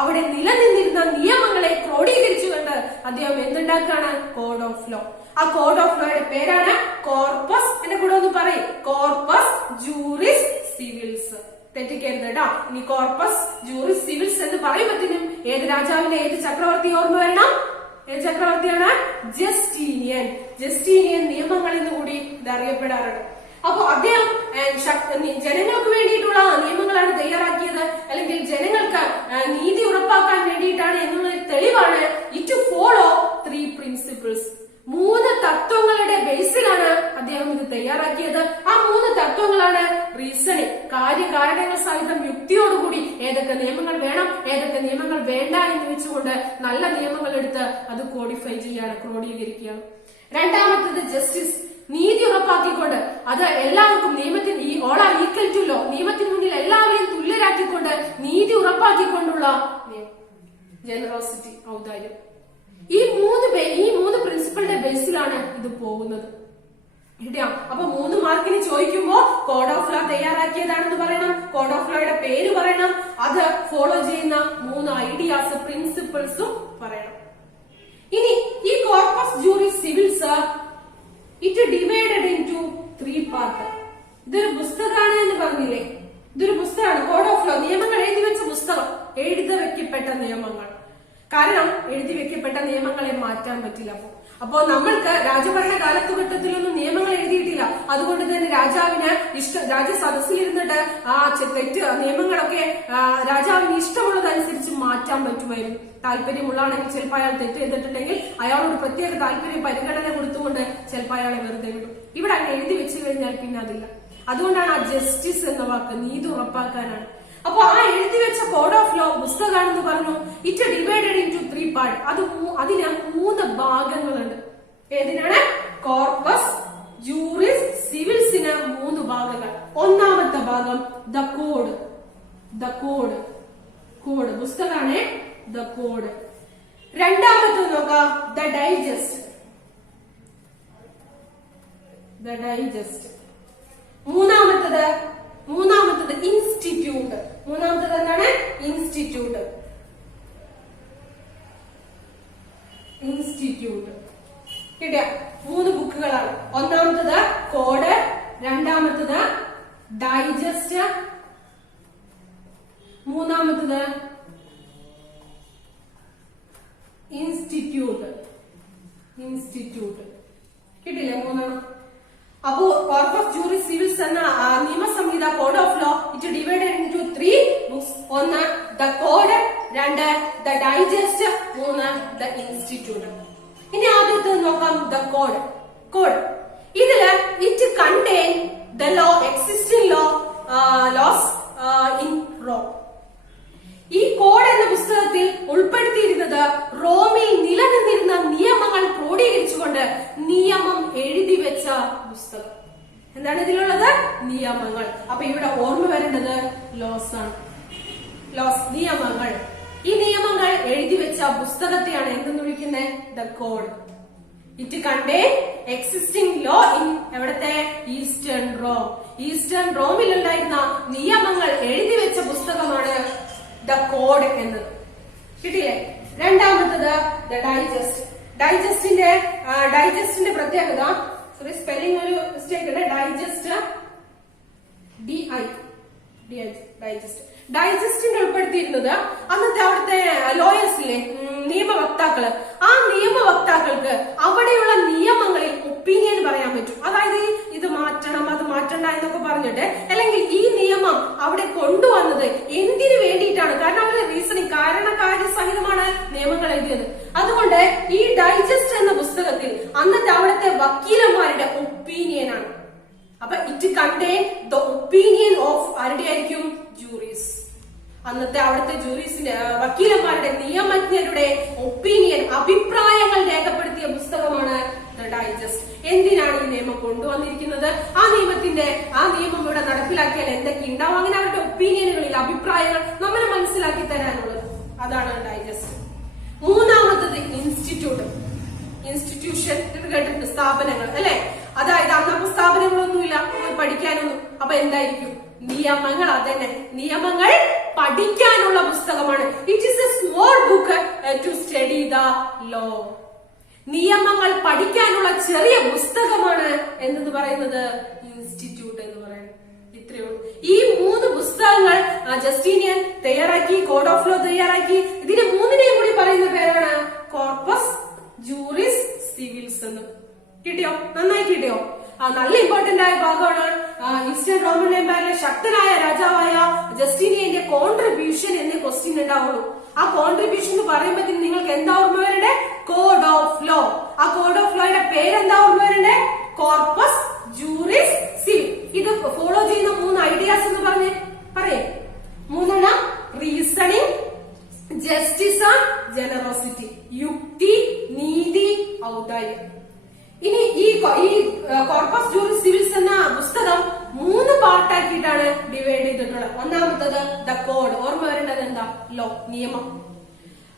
അവിടെ നിലനിന്നിരുന്ന നിയമങ്ങളെ ക്രോഡീകരിച്ചുകൊണ്ട് അദ്ദേഹം എന്തുണ്ടാക്കാണ്? Code of law. ആ കോഡ് ഓഫ് ലോയുടെ പേരാണ് കോർപ്പസ്. എന്റെ കൂടെ ഒന്ന് പറയും, കോർപ്പസ് ജൂറിസ് സിവിൽസ്. തെറ്റിക്കരുത് കേട്ടോ. ഇനി കോർപ്പസ് ജൂറിസ് സിവിൽസ് എന്ന് പറയുമ്പോഴത്തേനും ഏത് രാജാവിനെ, ഏത് ചക്രവർത്തി ഓർമ്മ വരണം? ഏത് ചക്രവർത്തിയാണ്? ജസ്റ്റീനിയൻ. ജസ്റ്റീനിയൻ നിയമങ്ങൾ എന്ന് കൂടി ഇത് അറിയപ്പെടാറുണ്ട്. അപ്പൊ അദ്ദേഹം ജനങ്ങൾക്ക് വേണ്ടിയിട്ടുള്ള നിയമങ്ങളാണ് തയ്യാറാക്കിയത്, അല്ലെങ്കിൽ ജനങ്ങൾക്ക് നീതി ഉറപ്പാക്കാൻ വേണ്ടിയിട്ടാണ് എന്നുള്ള തെളിവാണ് ഇറ്റ് ഫോളോ 3 പ്രിൻസിപ്പിൾസ്. 3 തത്വങ്ങളുടെ ബേസിലാണ് അദ്ദേഹം ഇത് തയ്യാറാക്കിയത്. ആ 3 തത്വങ്ങളാണ് റീസണിങ്, കാര്യകാരണങ്ങൾ സഹിതം യുക്തിയോടുകൂടി ഏതൊക്കെ നിയമങ്ങൾ വേണം, ഏതൊക്കെ നിയമങ്ങൾ വേണ്ട എന്ന് വെച്ചുകൊണ്ട് നല്ല നിയമങ്ങൾ എടുത്ത് അത് കോഡിഫൈ ചെയ്യാണ്, ക്രോഡീകരിക്കുകയാണ്. രണ്ടാമത്തത് ജസ്റ്റിസ്, നീതി ഉറപ്പാക്കിക്കൊണ്ട് അത് എല്ലാവർക്കും നിയമത്തിന് all are equal to law, നിയമത്തിന് മുന്നിൽ എല്ലാവരെയും തുല്യരാക്കിക്കൊണ്ട് നീതി ഉറപ്പാക്കിക്കൊണ്ടുള്ള ജനറോസിറ്റി, ഔദാര്യം. ഈ 3 പ്രിൻസിപ്പളിന്റെ ബേസിലാണ് ഇത് പോകുന്നത്. അപ്പൊ 3 മാർക്കിന് ചോദിക്കുമ്പോ കോഡ് ഓഫ് ലോ തയ്യാറാക്കിയതാണെന്ന് പറയണം, കോഡ് ഓഫ് ലോയുടെ പേര് പറയണം, അത് ഫോളോ ചെയ്യുന്ന 3 ഐഡിയാസ്, പ്രിൻസിപ്പിൾസും പറയണം. ഇനി ഈ corpus Juris civils it divided into 3 part. ഇതൊരു പുസ്തകമാണ് എന്ന് പറഞ്ഞില്ലേ? ഇതൊരു പുസ്തകമാണ്, കോഡ് ഓഫ് ലോ, നിയമങ്ങൾ എഴുതി വെച്ച പുസ്തകം, എഴുതി വെക്കപ്പെട്ട നിയമങ്ങൾ. കാരണം എഴുതി വെക്കപ്പെട്ട നിയമങ്ങളെ മാറ്റാൻ പറ്റില്ല. അപ്പോ നമ്മൾക്ക് രാജഭരണ കാലഘട്ടത്തിലൊന്നും നിയമങ്ങൾ എഴുതിയിട്ടില്ല. അതുകൊണ്ട് തന്നെ രാജാവിന് രാജസദസ്സിലിരുന്നിട്ട് ആ തെറ്റ് നിയമങ്ങളൊക്കെ രാജാവിന് ഇഷ്ടമുള്ളതനുസരിച്ച് മാറ്റാൻ പറ്റുമായിരുന്നു. താല്പര്യമുള്ളതാണെങ്കിൽ ചിലപ്പോൾ അയാൾ തെറ്റ് ചെയ്തിട്ടുണ്ടെങ്കിൽ അയാളോട് പ്രത്യേക താല്പര്യം പരിഗണന കൊടുത്തുകൊണ്ട് ചിലപ്പോൾ അയാളെ വെറുതെ വിടും. ഇവിടെ അങ്ങനെ എഴുതി വെച്ചു കഴിഞ്ഞാൽ പിന്നെ അതില്ല. അതുകൊണ്ടാണ് ആ ജസ്റ്റിസ് എന്ന വാക്ക്, നീതി ഉറപ്പാക്കാനാണ്. അപ്പൊ ആ എഴുതി വെച്ച കോഡ് ഓഫ് ലോ പുസ്തകമാണെന്ന് പറഞ്ഞു. It divided into 3 part. അതിന് 3 ഭാഗങ്ങളുണ്ട്. ഏതിനാണ്? കോർപ്പസ് ജൂറിസ് സിവിൽസിന് 3 ഭാഗങ്ങൾ. ഒന്നാമത്തെ ഭാഗം ദ കോഡ്. കോഡ് പുസ്തകമാണ് ദ കോഡ്. രണ്ടാമത്തെ നോക്കാം ദ ഡൈജസ്റ്റ്. മൂന്നാമത്തത് ഇൻസ്റ്റിറ്റ്യൂട്ട്. മൂന്നാമത്തത് എന്താണ്? ഇൻസ്റ്റിറ്റ്യൂട്ട്. കിട്ടിയ 3 ബുക്കുകളാണ്. ഒന്നാമത്തത് കോഡ്, രണ്ടാമത്തത് ഡൈജസ്റ്റ്, മൂന്നാമത്തത് ഇൻസ്റ്റിറ്റ്യൂട്ട്. കിട്ടില്ലേ 3? അപ്പോ കോർപ്പസ് ജൂറിസ് സിവിൽസ് എന്ന നിയമസംഹിത code of law it divided into 3 books. 1 the code, 2 the digest, 3 the institute. ഇനി ആദ്യത്തെ നോക്കാം ദ കോഡ്. ഇതില് it contain the law, existing laws in Rome. ഈ കോഡ് എന്ന പുസ്തകത്തിൽ ഉൾപ്പെടുത്തിയിരുന്നത് റോമിൽ നിലനിന്നിരുന്ന നിയമങ്ങൾ ക്രോഡീകരിച്ചുകൊണ്ട് നിയമം എഴുതി വെച്ച പുസ്തകം. എന്താണ് ഇതിലുള്ളത്? നിയമങ്ങൾ. അപ്പൊ ഇവിടെ ഓർമ്മ വരേണ്ടത് ലോസ് ആണ്. നിയമങ്ങൾ. ഈ നിയമങ്ങൾ എഴുതി വെച്ച പുസ്തകത്തെയാണ് എന്തെന്ന് വിളിക്കുന്നത്? The code. It contain existing law in എവിടത്തെ? ഈസ്റ്റേൺ റോമിൽ ഉണ്ടായിരുന്ന നിയമങ്ങൾ എഴുതി വെച്ച പുസ്തകമാണ് ദ കോഡ് എന്നത്. കിട്ടില്ലേ? രണ്ടാമത്തത് ദ ഡൈജസ്റ്റ്. ഡൈജസ്റ്റിന്റെ പ്രത്യേകത, സ്പെല്ലിംഗ് ഒരു മിസ്റ്റേക്ക് ഉണ്ട്. ഡൈജസ്റ്റ് ഡൈജസ്റ്റിന്റെ ഉൾപ്പെടുത്തിയിരുന്നത് അന്നത്തെ അവിടുത്തെ ലോയേഴ്സിലെ നിയമവക്താക്കള്. ആ നിയമവക്താക്കൾക്ക് അവിടെയുള്ള നിയമങ്ങളിൽ ഒപ്പീനിയൻ പറയാൻ പറ്റും. അതായത് ഇത് മാറ്റണം, അത് മാറ്റണ്ട എന്നൊക്കെ പറഞ്ഞിട്ട്, അല്ലെങ്കിൽ ഈ നിയമം അവിടെ കൊണ്ടുവന്നത് എന്തിനു വേണ്ടിയിട്ടാണ്, കാരണം അവരുടെ റീസണിങ് കാരണകാര്യസഹിതമാണ് നിയമങ്ങൾ എഴുതിയത്. അതുകൊണ്ട് ഈ ഡൈജസ്റ്റ് എന്ന പുസ്തകത്തിൽ അന്നത്തെ അവിടുത്തെ വക്കീലന്മാരുടെ ഒപ്പീനിയനാണ്. അപ്പൊ it contain the opinion of ആരുടെ ആയിരിക്കും? ജൂറീസ്. അന്നത്തെ അവിടുത്തെ ജൂറീസിന്റെ വക്കീലന്മാരുടെ നിയമജ്ഞരുടെ ഒപ്പീനിയൻ, അഭിപ്രായങ്ങൾ രേഖപ്പെടുത്തിയ പുസ്തകമാണ് ദ ഡൈജസ്റ്റ്. എന്തിനാണ് ഈ നിയമം കൊണ്ടുവന്നിരിക്കുന്നത്, ആ നിയമം ഇവിടെ നടപ്പിലാക്കിയാൽ എന്തൊക്കെ ഉണ്ടാവും, അങ്ങനെ അവരുടെ ഒപ്പീനിയനുകളിൽ അഭിപ്രായങ്ങൾ നമ്മളെ മനസ്സിലാക്കി തരാനുള്ളത്, അതാണ് ഡൈജസ്റ്റ്. മൂന്നാമത്തത് ഇൻസ്റ്റിറ്റ്യൂഷൻ കേട്ടിട്ടുണ്ട്, സ്ഥാപനങ്ങൾ അല്ലെ. അതായത് അന്നപ്പോ സ്ഥാപനങ്ങളൊന്നുമില്ല പഠിക്കാനൊന്നും. അപ്പൊ എന്തായിരിക്കും? നിയമങ്ങൾ. അതന്നെ, നിയമങ്ങൾ പഠിക്കാനുള്ള പുസ്തകമാണ്. It is a small book to study the law. നിയമങ്ങൾ പഠിക്കാനുള്ള ചെറിയ പുസ്തകമാണ് എന്തെന്ന് പറയുന്നത്? ഇൻസ്റ്റിറ്റ്യൂട്ട് എന്ന് പറയുന്നത്. ഇത്രയേ ഉള്ളൂ. ഈ 3 പുസ്തകങ്ങൾ ജസ്റ്റീനിയൻ തയ്യാറാക്കി, കോഡ് ഓഫ് ലോ തയ്യാറാക്കി. ഇതിന് 3നെയും കൂടി പറയുന്ന പേരാണ് കോർപ്പസ് ജൂറിസ് സിവിൽസ് എന്ന്. കിട്ടിയോ? നന്നായി കിട്ടിയോ? നല്ല ഇമ്പോർട്ടന്റ് ആയ ഭാഗമാണ്. ഈസ്റ്റേൺ റോമൻ എംപയറിലെ ശക്തനായ രാജാവായ ജസ്റ്റീനിയന്റെ കോൺട്രിബ്യൂഷൻ എന്ന ക്വസ്റ്റ്യൻ ഉണ്ടാവുള്ളൂ. ആ കോൺട്രിബ്യൂഷൻ എന്ന് പറയുമ്പോഴത്തേക്ക് നിങ്ങൾക്ക് എന്താ ഓർമ്മ വരണ്ടേ? Code of law. ആ കോഡ് ഓഫ് ലോയുടെ പേരെന്താ ഓർമ്മ വരണ്ടേ? Corpus juris civil. ഇത് ഫോളോ ചെയ്യുന്ന 3 ഐഡിയാസ് എന്ന് പറയേ. 3 റീസണിങ്, ജസ്റ്റിസ് ആൻഡ് ജനറോസിറ്റി. യുക്തി, നീതി, ഔദാര്യം. ഇനി ഈ കോർപ്പസ് ജൂറിസ് സിവിൽസ് എന്ന പുസ്തകം 3 പാർട്ടാക്കിയിട്ടാണ് ഡിവൈഡ് ചെയ്തിട്ടുള്ളത്. ഒന്നാമത്തത് ദ കോഡ്. ഓർമ്മ വരേണ്ടത് എന്താ? ലോ, നിയമം.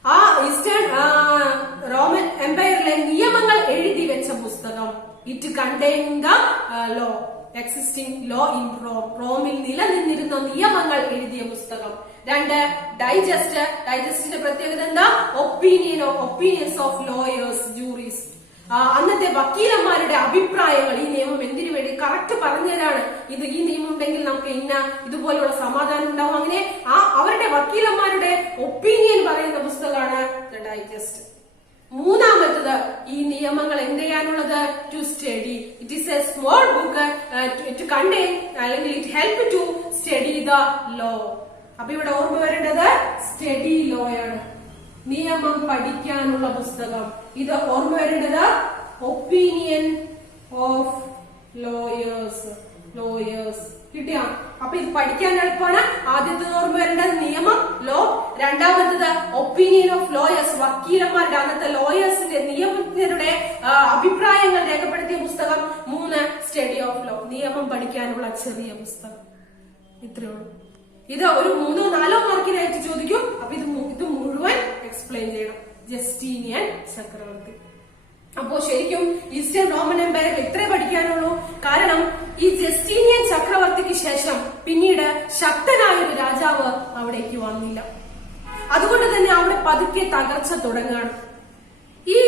ആ ഈസ്റ്റേൺ റോമൻ എംപയറിലെ നിയമങ്ങൾ എഴുതി വെച്ച പുസ്തകം. It contain the law, existing law in Rome. റോമിൽ നിലനിന്നിരുന്ന നിയമങ്ങൾ എഴുതിയ പുസ്തകം. 2 ഡൈജസ്റ്റ്. ഡൈജസ്റ്റിന്റെ പ്രത്യേകത എന്താ? Opinions of lawyers, juries. അന്നത്തെ വക്കീലന്മാരുടെ അഭിപ്രായങ്ങൾ. ഈ നിയമം എന്തിനു വേണ്ടി കറക്റ്റ് പറഞ്ഞുതരാണ്. ഈ നിയമം ഉണ്ടെങ്കിൽ നമുക്ക് ഇതുപോലുള്ള സമാധാനം ഉണ്ടാവും. അങ്ങനെ അവരുടെ വക്കീലന്മാരുടെ ഒപ്പീനിയൻ പറയുന്ന പുസ്തകമാണ് ദ ഡൈജസ്റ്റ്. മൂന്നാമത്തത് ഈ നിയമങ്ങൾ എന്ത് ചെയ്യാനുള്ളത്? To study. It is a small book to contain, അല്ലെങ്കിൽ it help to study the law. അപ്പൊ ഇവിടെ ഓർമ്മ വരേണ്ടത് സ്റ്റഡി ലോ ആണ്, നിയമം പഠിക്കാനുള്ള പുസ്തകം. ഇത് ഓർമ്മ വരേണ്ടത് ഒപ്പീനിയൻ ഓഫ് ലോയേഴ്സ്. കിട്ടിയാ? അപ്പൊ ഇത് പഠിക്കാൻ എളുപ്പമാണ്. ആദ്യത്തേത് ഓർമ്മ വരേണ്ടത് നിയമം, ലോ. രണ്ടാമത്തത് ഒപ്പീനിയൻ ഓഫ് ലോയേഴ്സ്, വക്കീലന്മാരുടെ, അന്നത്തെ ലോയേഴ്സിന്റെ, നിയമജ്ഞരുടെ അഭിപ്രായങ്ങൾ രേഖപ്പെടുത്തിയ പുസ്തകം. 3 സ്റ്റഡി ഓഫ് ലോ, നിയമം പഠിക്കാനുള്ള ചെറിയ പുസ്തകം. ഇത്രയേ ഉള്ളൂ. ഇത് ഒരു 3-4 മാർക്കിനായിട്ട് ചോദിക്കും. അപ്പൊ ഇത് മുഴുവൻ എക്സ്പ്ലെയിൻ ചെയ്യണം. ജസ്റ്റീനിയൻ ചക്രവർത്തി. അപ്പോ ശരിക്കും ഈസ്റ്റേൺ റോമൻ എംപയറിൽ ഇത്രേ പഠിക്കാനുള്ളൂ. കാരണം ഈ ജസ്റ്റീനിയൻ ചക്രവർത്തിക്ക് ശേഷം പിന്നീട് ശക്തനായ ഒരു രാജാവ് അവിടേക്ക് വന്നില്ല. അതുകൊണ്ട് തന്നെ അവിടെ പതുക്കെ തകർച്ച തുടങ്ങാണ്. ഈ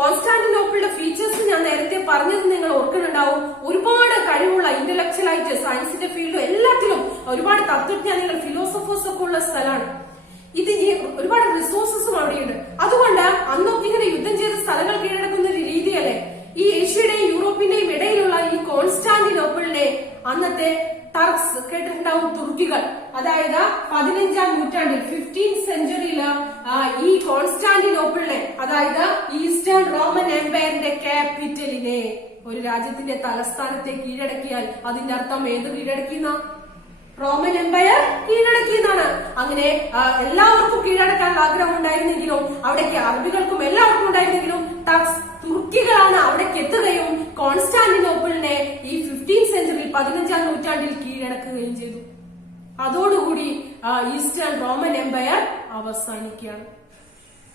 കോൺസ്റ്റാന്റിനോപ്പിളിന്റെ ഫീച്ചേഴ്സ് ഞാൻ നേരത്തെ പറഞ്ഞത് നിങ്ങൾ ഓർക്കുന്നുണ്ടാവും. ഒരുപാട് കഴിവുള്ള, ഇന്റലക്ച്വൽ ആയിട്ട്, സയൻസിന്റെ ഫീൽഡിലും എല്ലാത്തിലും ഒരുപാട് തത്വജ്ഞാനികൾ, ഫിലോസഫേഴ്സ് ഒക്കെ ഉള്ള സ്ഥലമാണ്. ഇത് ഒരുപാട് റിസോഴ്സസും അവിടെയുണ്ട്. അതുകൊണ്ട് അന്നൊക്കെ ഇങ്ങനെ യുദ്ധം ചെയ്ത സ്ഥലങ്ങൾ കീഴടക്കുന്ന ഒരു രീതിയല്ലേ. ഈ ഏഷ്യയുടെയും യൂറോപ്പിന്റെയും ഇടയിലുള്ള ഈ കോൺസ്റ്റാന്റിനോപ്പിളിനെ അന്നത്തെ ടർക്സ് കേട്ടിട്ടുണ്ടാവും, തുർക്കികൾ. അതായത് 15ാം നൂറ്റാണ്ടിൽ 15th സെഞ്ചുറിയില് ഈ കോൺസ്റ്റാന്റിനോപ്പിളിനെ, അതായത് ഈസ്റ്റേൺ റോമൻ എംപയറിന്റെ ക്യാപിറ്റലിനെ, ഒരു രാജ്യത്തിന്റെ തലസ്ഥാനത്തെ കീഴടക്കിയാൽ അതിന്റെ അർത്ഥം ഏത് കീഴടക്കിയെന്ന? Roman Empire കീഴടക്കിയെന്നാണ്. അങ്ങനെ എല്ലാവർക്കും കീഴടക്കാനുള്ള ആഗ്രഹം ഉണ്ടായിരുന്നെങ്കിലും, അവിടേക്ക് അറബികൾക്കും എല്ലാവർക്കും ഉണ്ടായിരുന്നെങ്കിലും തുർക്കികളാണ് അവിടേക്ക് എത്തുകയും കോൺസ്റ്റാന്റിനോപ്പിളിനെ ഈ 15th സെഞ്ചുറിയിൽ 15ാം നൂറ്റാണ്ടിൽ കീഴടക്കുകയും ചെയ്തു. അതോടുകൂടി ഈസ്റ്റേൺ റോമൻ എംപയർ അവസാനിക്കുകയാണ്.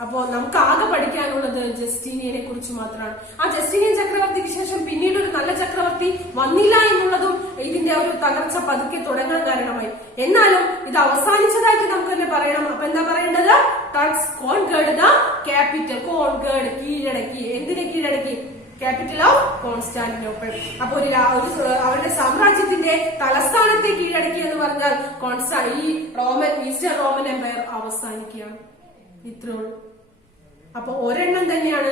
അപ്പോ നമുക്ക് ആകെ പഠിക്കാനുള്ളത് ജസ്റ്റീനിയനെ കുറിച്ച് മാത്രമാണ്. ആ ജസ്റ്റീനിയൻ ചക്രവർത്തിക്ക് ശേഷം പിന്നീട് ഒരു നല്ല ചക്രവർത്തി വന്നില്ല എന്നുള്ളതും ഇതിന്റെ ഒരു തകർച്ച പതുക്കെ തുടങ്ങാൻ കാരണമായി. എന്നാലും ഇത് അവസാനിച്ചതായിട്ട് നമുക്ക് തന്നെ പറയണം. അപ്പൊ എന്താ പറയേണ്ടത്? Turks concord the capital. Concord, കീഴടക്കി. എന്തിനെ കീഴടക്കി? Capital of Constantinople. അപ്പൊ അവരുടെ സാമ്രാജ്യത്തിന്റെ തലസ്ഥാനത്തെ കീഴടക്കി എന്ന് പറഞ്ഞാൽ ഈ ഈസ്റ്റേൺ റോമൻ എംപയർ അവസാനിക്കുകയാണ്. ഇത്രേ ഉള്ളൂ. അപ്പൊ ഒരെണ്ണം തന്നെയാണ്,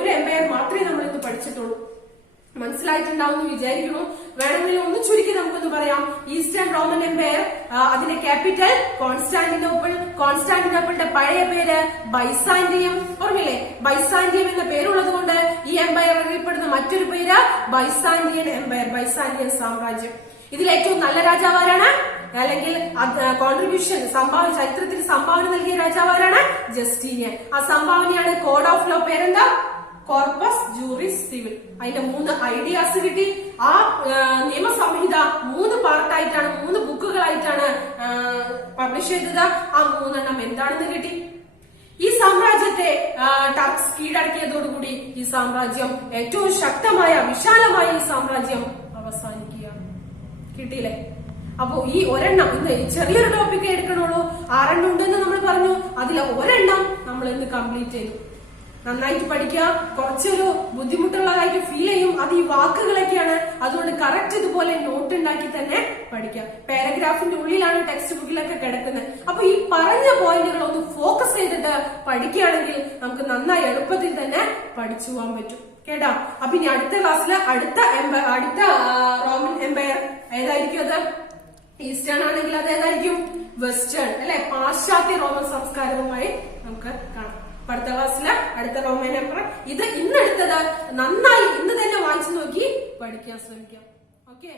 ഒരു എംപയർ മാത്രമേ നമ്മൾ ഇന്ന് പഠിച്ചിട്ടുള്ളൂ. മനസ്സിലായിട്ടുണ്ടാവും എന്ന് വിചാരിക്കുന്നു. വേണമെങ്കിൽ ഒന്ന് ചുരുക്കി നമുക്കൊന്ന് പറയാം. ഈസ്റ്റേൺ റോമൻ എംപയർ, അതിന്റെ ക്യാപിറ്റൽ കോൺസ്റ്റാന്റിനോപ്പിൾ. കോൺസ്റ്റാന്റിനോപ്പിളിന്റെ പഴയ പേര് ബൈസാന്റിയം. ഓർമ്മയില്ലേ? ബൈസാന്റിയം എന്ന പേരുള്ളത് കൊണ്ട് ഈ എംപയർ അറിയപ്പെടുന്ന മറ്റൊരു പേര് ബൈസാന്റിയൻ എംപയർ, ബൈസാന്റിയൻ സാമ്രാജ്യം. ഇതിൽ ഏറ്റവും നല്ല രാജാവ് ആരാണ്? അല്ലെങ്കിൽ ചരിത്രത്തിൽ സംഭാവന നൽകിയ രാജാവാരാണ്? ജസ്റ്റീനിയൻ. ആ സംഭാവനയാണ് കോഡ് ഓഫ് ലോ. പേരെന്താ? Corpus juris civil. അതിന്റെ 3 ഐഡിയാസ് കിട്ടി. ആ നിയമസംഹിത 3 പാർട്ടായിട്ടാണ്, 3 ബുക്കുകളായിട്ടാണ് പബ്ലിഷ് ചെയ്തത്. ആ 3 എണ്ണം എന്താണെന്ന് കിട്ടി. ഈ സാമ്രാജ്യത്തെ ടർക്സ് കീഴടക്കിയതോടുകൂടി ഈ സാമ്രാജ്യം ഏറ്റവും ശക്തമായ വിശാലമായ ഈ സാമ്രാജ്യം അവസാനിക്കുകയാണ്. കിട്ടിയില്ലേ? അപ്പോ ഈ ഒരെണ്ണം ഇന്ന് ചെറിയൊരു ടോപ്പിക് എടുക്കണുള്ളൂ. 6 ഉണ്ടെന്ന് നമ്മൾ പറഞ്ഞു. അതിലെ ഒരെണ്ണം നമ്മൾ ഇന്ന് കംപ്ലീറ്റ് ചെയ്തു. നന്നായിട്ട് പഠിക്കുക. കുറച്ചൊരു ബുദ്ധിമുട്ടുള്ളതായിട്ട് ഫീൽ ചെയ്യും. അത് ഈ വാക്കുകളൊക്കെയാണ്. അതുകൊണ്ട് കറക്റ്റ് ഇതുപോലെ നോട്ട് ഉണ്ടാക്കി തന്നെ പഠിക്കുക. പാരഗ്രാഫിന്റെ ഉള്ളിലാണ് ടെക്സ്റ്റ് ബുക്കിലൊക്കെ കിടക്കുന്നത്. അപ്പൊ ഈ പറഞ്ഞ പോയിന്റുകൾ ഒന്ന് ഫോക്കസ് ചെയ്തിട്ട് പഠിക്കുകയാണെങ്കിൽ നമുക്ക് നന്നായി എളുപ്പത്തിൽ തന്നെ പഠിച്ചു പോകാൻ പറ്റും. കേട്ടോ? അപ്പൊ ഇനി അടുത്ത ക്ലാസ്സിൽ അടുത്ത റോമൻ എംപയർ ഏതായിരിക്കും? അത് ഈസ്റ്റേൺ ആണെങ്കിൽ അത് ഏതായിരിക്കും? വെസ്റ്റേൺ അല്ലെ? പാശ്ചാത്യ റോമൻ സംസ്കാരവുമായി നമുക്ക് കാണാം. അടുത്ത ക്ലാസ്സില് അടുത്ത റോമൻ എംപയർ. ഇത് ഇന്നെടുത്തത് നന്നായി ഇന്ന് തന്നെ വായിച്ചു നോക്കി പഠിക്കാൻ ശ്രമിക്കാം. ഓക്കെ.